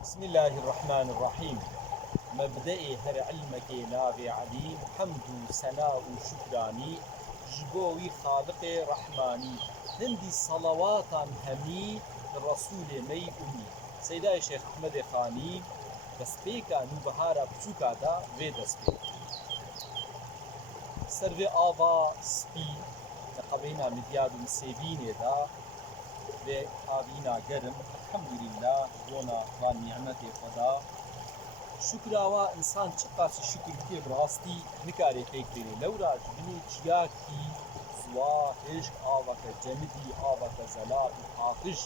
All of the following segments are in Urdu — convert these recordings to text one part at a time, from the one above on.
بسم الله الرحمن الرحيم. مبدئي هر علمك ناوي عليم حمد سناء شكراني جبوي خالق رحماني هندي صلوات همي الرسول مي أمي سيدا شيخ أحمد خاني دسبيكا نوبهارا بچوكا دا في دسبيك سروي آوا سبي تقبينا مدياد مسيبيني دا به آبینا گرم الحمدلله بونا و نعمت خدا شکر آوا انسان چقدر شکر که براستی نکاری فکری لورا جبنی چیا کی سوا عشق آوا که جمدی آوا که زلال آتش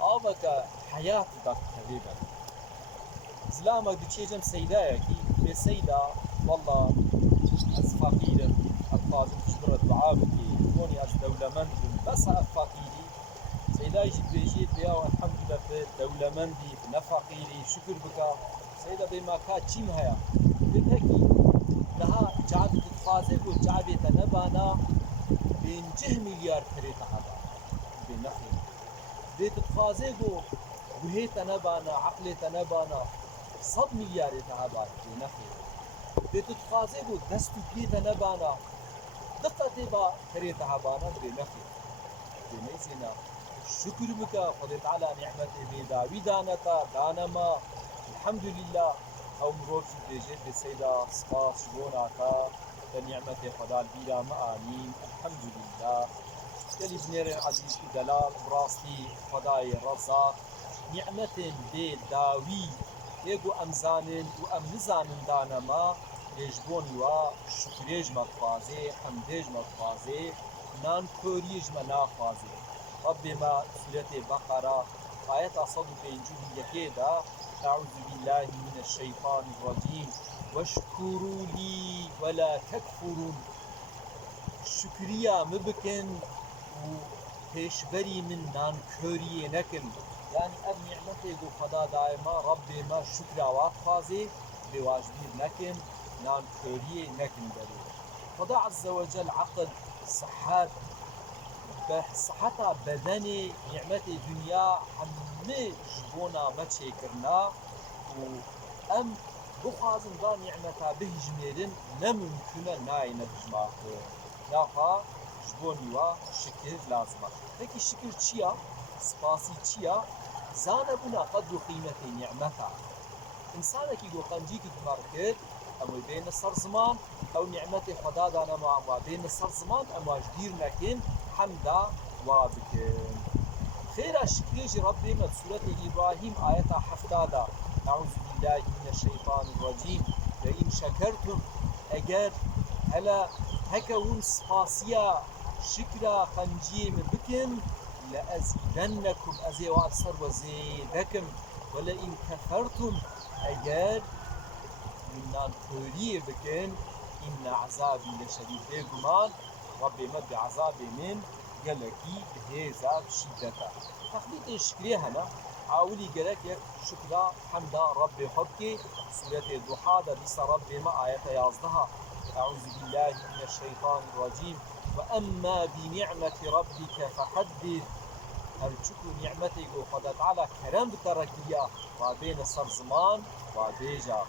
آوا که حیات داد تبیبا زلامك دو چیجم سیدا کی به سیدا والله از فقیرم الفاظم تشبر الدعاء بکی بوني از دولمند بس فقيري سيدا يجي بيجي بيا والحمد لله في دولة مندي في نفقيري شكر بك سيدا بما كات شيم هيا بتحكي لها جعبة تفازل وجعبة نبانا بين 10 مليار فريتا هذا بنخل بيت تفازل وهيت نبانا عقلة نبانا 100 مليار هذا بنخل بيت تفازل دست بيت نبانا دقة با فريتا هبانا بنخل بنيسنا شكر بك خدای تعالی نعمت بيداوي دانتا دانما الحمد لله او مروف بيجي بسيدا سپاس شبوناتا نعمت خدا البيرا مآمين الحمد لله يلي بنير العزيز دلال براستي خداي رزاق نعمت بيداوي يجو امزانن و امنزانن دانما يجبوني و شكريج متفازي حمديج متفازي نان كوريج منافازي ربي ما سورة بقرة آية صد بينجوه يكيدا أعوذ بالله من الشيطان الرجيم واشكروا لي ولا تكفرون شكريا مبكن و پیشبری من نان كوري نكن يعني أب نعمته قو خدا دائما ربي ما شكر آوات خازي بواجبير نكن نان كوري نكن دلو خدا عز وجل عقل صحات بصحتا بدني نعمة الدنيا همه جبونا ما تشكرنا و ام بخوازن دا نعمتا بهجميرن نممكنه ناينه بجماعته ياخا جبوني و شكر لازمه هيك الشكر چيا سپاسي چيا زانه بنا قدر قيمة نعمتا انسانك يقول قنجيك تماركت امو بين الصر زمان او نعمة خدا دانا ما بين الصر زمان اما جدير نكن حمدا وابكن خير شكريج ربي من سورة إبراهيم آية حفتادا أعوذ بالله من الشيطان الرجيم لئن شكرتم أجر هلا هكون سپاسيا شكرا خنجي من بكن لأزيدنكم أزي وأبصر وزيدكم ولئن كفرتم أجر من نانكوري بكن إن عذابي لشديد بيقمان ربي مد عذابي من قالكي بهذا بشدته تخليط الشكري هنا عاولي قالك يك شكرا حمدا ربي حبكي سورة الضحى بس ربي ما آية يازدها أعوذ بالله من الشيطان الرجيم وأما بنعمة ربك فحدث هل شكر نعمتك وقد تعالى كرم بتركيا وبين الصر زمان وبيجا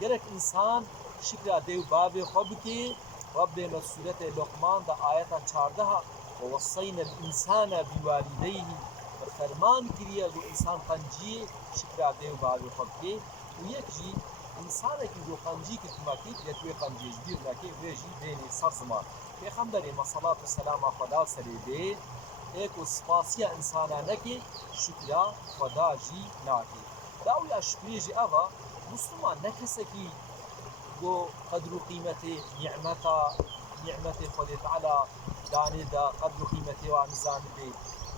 قالك إنسان شكرا ديو بابي حبكي ربي من سورة لقمان دا آية 14 ووصينا الإنسان بوالديه فرمان كريا دو إنسان قنجي شكرا ديو بابي خبكي ويكجي إنسانك دو قنجي كتماكي يتوي قنجي جدير لكي ويجي بيني صار زمان في خمدري ما صلاة والسلام خدا سريبي ايكو سپاسيا إنسانا نكي شكرا خدا جي ناكي داويا شكري جي أغا مسلمان نكسكي گو قدر و قیمت نعمت خود تعالی دانه دا قدر و قیمت و نظام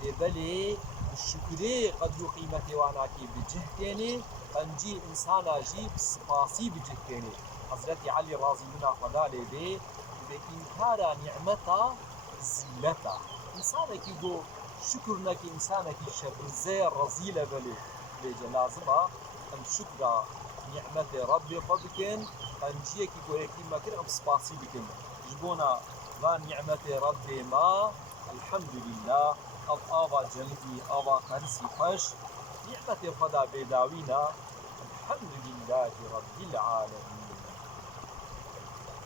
بی بلی شکری قدر و قیمت و ناکی بجهتینی قنجی انسانا جی سپاسی بجهتینی حضرت علی راضی بنا خدا لی بی انکار نعمتا زیلتا انسانا کی گو شکر نکی انسانا کی شبرزه رزیل بلی بیجه لازمه ام شکر نعمت ربي خبكن قنجيك يقولكي ما كن ام سباسي بكن جبونا ذا نعمة ربي ما الحمد لله اب آوا جلدي آوا قرسي خش نعمة خدا بيداوينا. الحمد لله رب العالمين.